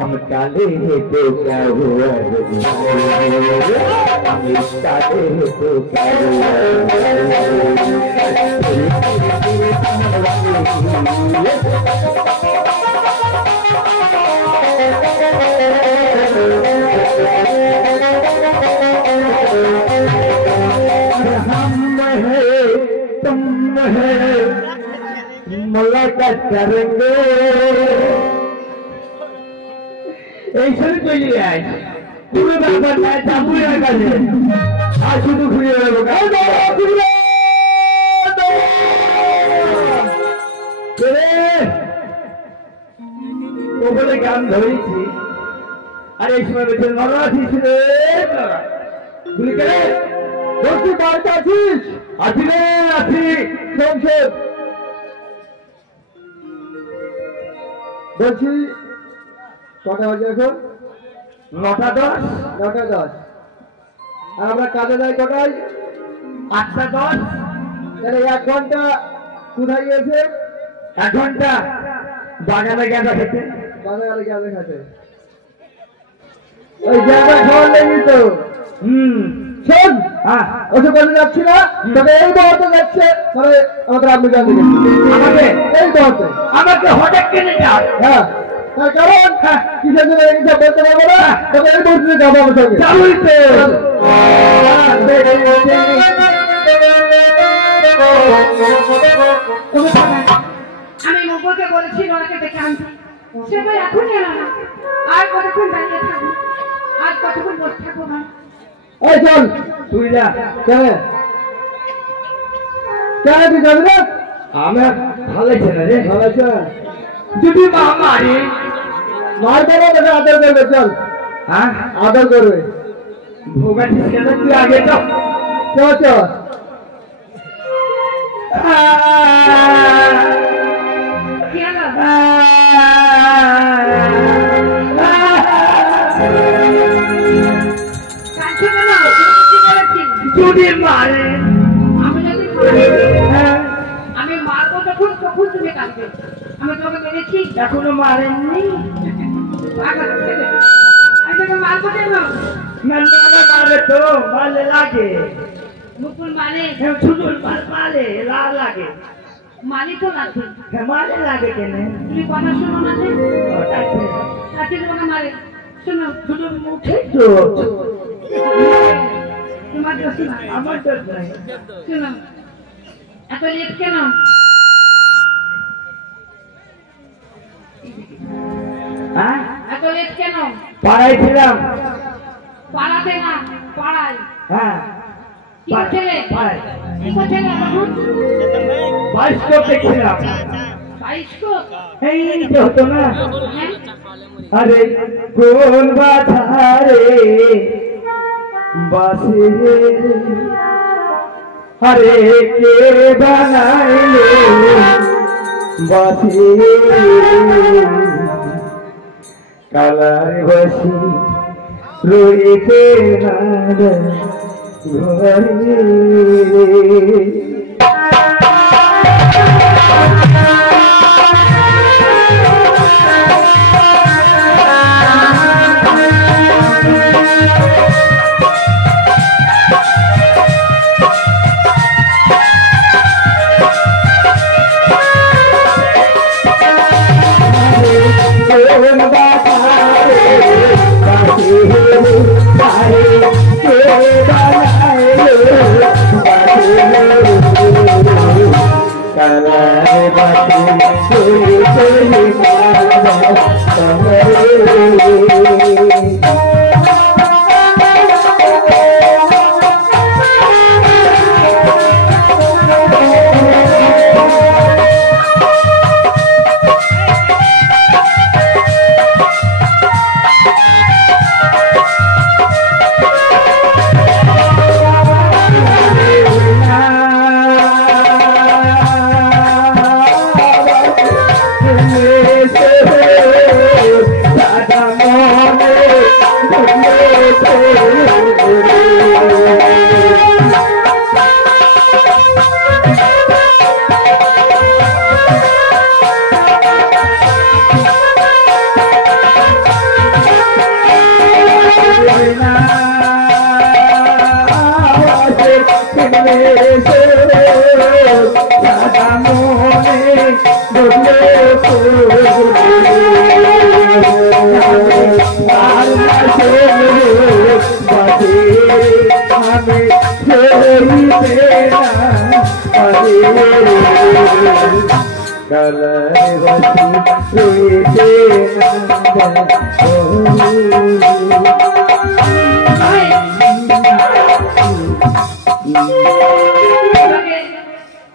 हम काले हैं तो क्या हुआ, हम काले हैं तो क्या हुआ। हम है तुम है मुलाकात करेंगे ऐसे चलिए आज पूरे बात है चाबुए का है आज शुरू खुले होगा तो बोले काम धरी थी अरे इसमें बैठे नौरा थी रे बोले करे दोस्ती बारता थी आखिरे आखिरी संसद বলছি কটা বাজে এখন 9:10 9:10 আর আমরা কাজে যাই কটায় 8:10 তাহলে 1 ঘন্টা কোথায় গেছে 1 ঘন্টা বাগানে গেছে খেতে বাগানে গেছে খেতে ওই জায়গা খাওয়া লাগি তো শোন হ্যাঁ ওসব বলে যাচ্ছি না তবে এই মুহূর্তে যাচ্ছে মানে আমাদের আপনি জানেন আমাকে এই মুহূর্তে আমাকে হঠাৎ কেনে যাও হ্যাঁ তার কারণ কিসের জন্য এই সব বলতে পারবো না তবে এই মুহূর্তে যাবো আমার সঙ্গে চালুই তো আমি নবকে বলেছি ওনাকে দেখে আনতে সে তো এখনই এলো না আর কতক্ষণ দাঁড়িয়ে থাকবো আর কতক্ষণ বসে থাকবো না এই চল তুই যা কেন কেন তুই যাবি না আমার ভালো লাগছে না রে ভালো লাগছে যদি মা মারি মারবে না তোকে আদর করবে চল হ্যাঁ আদর করবে ভোগা ঠিক আছে তুই আগে চল চল চল যদি মারে আমি মারবো তখন তখন তুমি কাঁদবে আমি তোমাকে মেরেছি এখনো মারেননি আমি তোকে মারবো কেন মারবে তো মারলে লাগে মুকুল মানে শুধু মারলে লাগে মালি তো লাগবে। হ্যাঁ মালে লাগে কেন? তুমি কথা শোনো না যে? ওটাকে কাছে তোমাকে মারে। শোনো, শুধু মুখে তো তোমার দোষ না। আমার তো নাই। শোনো, এত লেট কেন? হ্যাঁ এত লেট কেন? পাড়ায় ছিলাম। পাড়াতে না, পাড়ায়। হ্যাঁ কি করছিলে? পাড়ায় কি করছিলে এখন? বাস্কপ দেখছিলাম। বাইস্কোপ? এই যে হতো না, হ্যাঁ? আরে কোন বাধারে বাসে আরে কে বানাইলো বাসে কালার বসি রইতে না ঘরে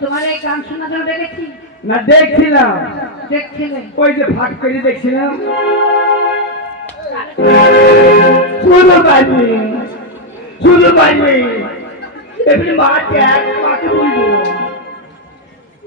তোমার এই গান শোনা জন্য দেখেছি না দেখছিলাম দেখছিলে ওই যে ভাগ করে দেখছিলাম শুধু বাজবে এমনি মাকে মাকে বলবো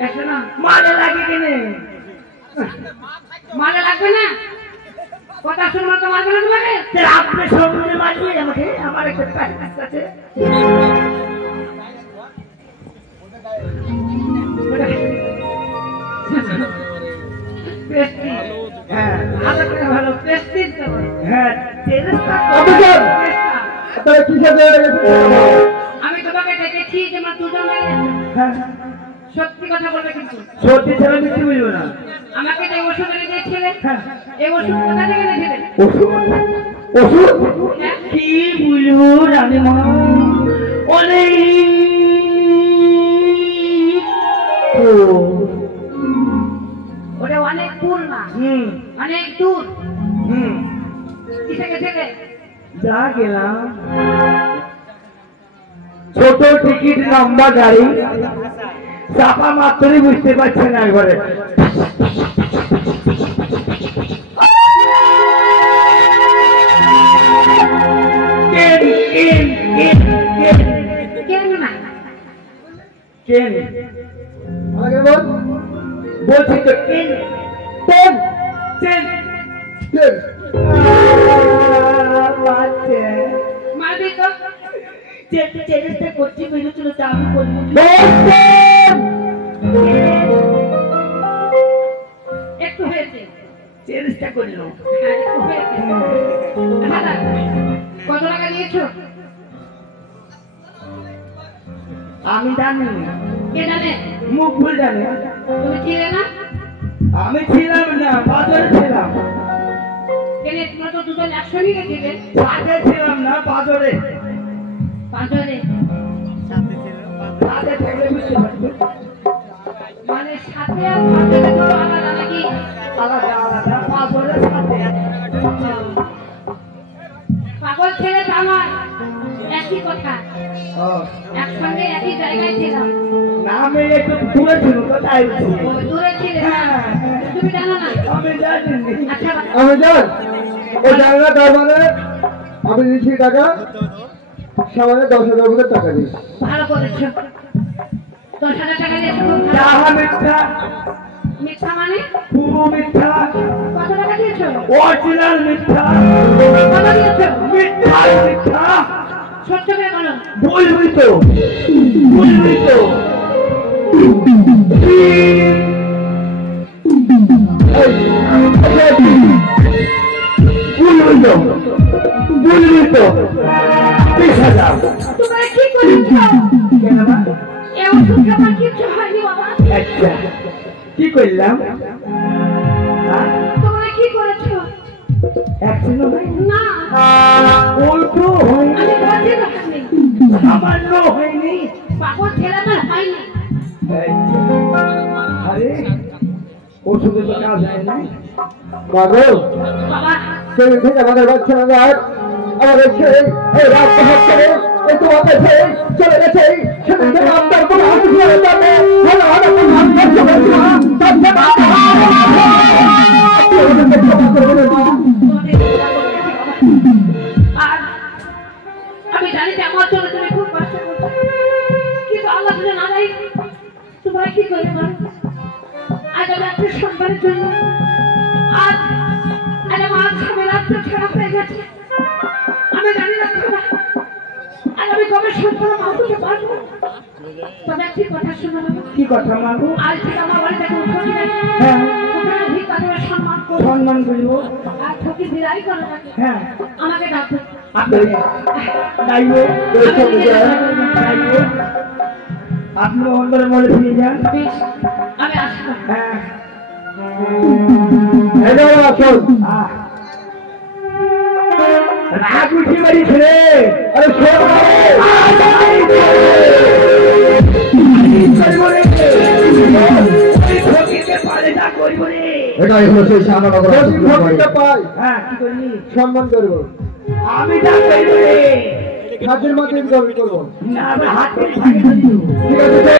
দেখো না মালে লাগে কেনে মালে লাগবে না কথা শুনবো তো মাঝে মাঝে লাগে আপনি সঙ্গে বাজবে আমাকে আমার একটা প্র্যাকটিস আছে ভালো প্রেস্টিজ হ্যাঁ আমি তোমাকে দেখেছি যে আমার দুজন সত্যি কথা বলবে কিন্তু সত্যি ছাড়া মিথ্যে বলবো না আমাকে যে ওষুধ এনে দিয়েছিলে এই ওষুধ কোথা থেকে এনেছিলেন ওষুধ কি বলবো রানীমা অনেক ওটা অনেক দূর না অনেক দূর কিসে গেছিলে যা গেলাম ছোট টিকিট লম্বা গাড়ি চাপা মাত্রই বুঝতে পারছে না একবারে বলছি তো মারবি তো চেষ্টা করছি বেরোচ্ছিল তা আমি বলবো একটু হয়েছে চেষ্টা করলো হ্যাঁ একটু হয়েছে কত টাকা নিয়েছো আমি জানি কে জানে মুখ ভুল জানে তুমি ছিলে না? আমি ছিলাম না, বাজারে ছিলাম। কেন তোমরা তো দুজন একসঙ্গে গেছিলে? সাথে ছিলাম না, বাজারে। বাজারে সাথে থাকলে বুঝতে পারবে। মানে সাথে আর বাজারে দুটো আলাদা নাকি? আলাদা আলাদা, বাজারে সাথে। পাগল ছেলে তো আমার একই কথা, ও, একসঙ্গে একই জায়গায় ছিলাম। না আমি একটু দূরে ছিল তো তাই বলছি। ওই দূরে ছিলে না? তুমি জানো না? আমি জানি। আচ্ছা আমি জান ও জানি না, তার মানে আমি দিচ্ছি টাকা, সামান্য 10,000 মতো টাকা দিই। ভালো করেছো। 10,000 টাকা দিয়েছো? যাহা মিথ্যা, মিথ্যা মানে? পুরো মিথ্যা, কত টাকা দিয়েছো? অরিজিনাল মিথ্যা, কত দিয়েছো? মিথ্যা মিথ্যা। সত্য করে বলো। বলবি তো, বলবি তো। বলবি তো, বলবি তো। 20,000। তোমরা কি করেছো? কেন মা? এ ওষুধ আমার কিচ্ছু হয়নি বাবা। আচ্ছা, কি করলাম? তোমরা কি করেছো? একদিনও হয়নি, না অল্প হয়নি, আমি বলছি তো হয়নি। সামান্য হয়নি। পাগল ছেলে না হয়নি। আরে ওষুধে তো কাজ হয় না। পাগল বাবা সেই থেকে আমাদের বাচ্চা আমাদের ছেলে এই রাস্তা করে এই তোমাকে ছেড়ে চলে গেছে। সেদিন থেকে আপনার কোনো হাসি হয়ে যাবে, ভালো ভালো কোনো হাসি করতে পারছি না। তার জন্য আপনি আমাদেরকে ক্ষমা করে দেবেন মা। আর আমি জানি যে আমার জন্য তুমি খুব কষ্ট করছো, কিন্তু আল্লাহ যদি না দেয় তোমরা কি করবে বলো? আজ আমি একটা সন্তানের জন্য আজ আজ আমার স্বামী রাত্রে ছাড়া হয়ে গেছে। আমি জানি না খোদা আজ আমি কবে সন্তান মা হতে পারবো। তবে একটি কথা শোনো বাবা। কি কথা মাগো? আজ থেকে আমার বাড়িতে কোনো ঠকি নেই। হ্যাঁ, তোমরা ঠিক আছে সম্মান করো, সম্মান করিব। আর ঠকি বিদায় করো নাকি হ্যাঁ, আমাকে ডাকো। আপনি যাইব, যাইব। আপনি অন্তরে মনে ফিরে যান। বেশ, আমি আসবো। হ্যাঁ, এবার আসুন। রাগ উঠি মারিস রে। আরে শোন এটাই হলো সেই শ্যামনগর পাই। হ্যাঁ, কি করি? সম্মান করব, আমি যা করি রে, হাতের মাঝে করবো। না আমি হাত করে থাকি। ঠিক আছে।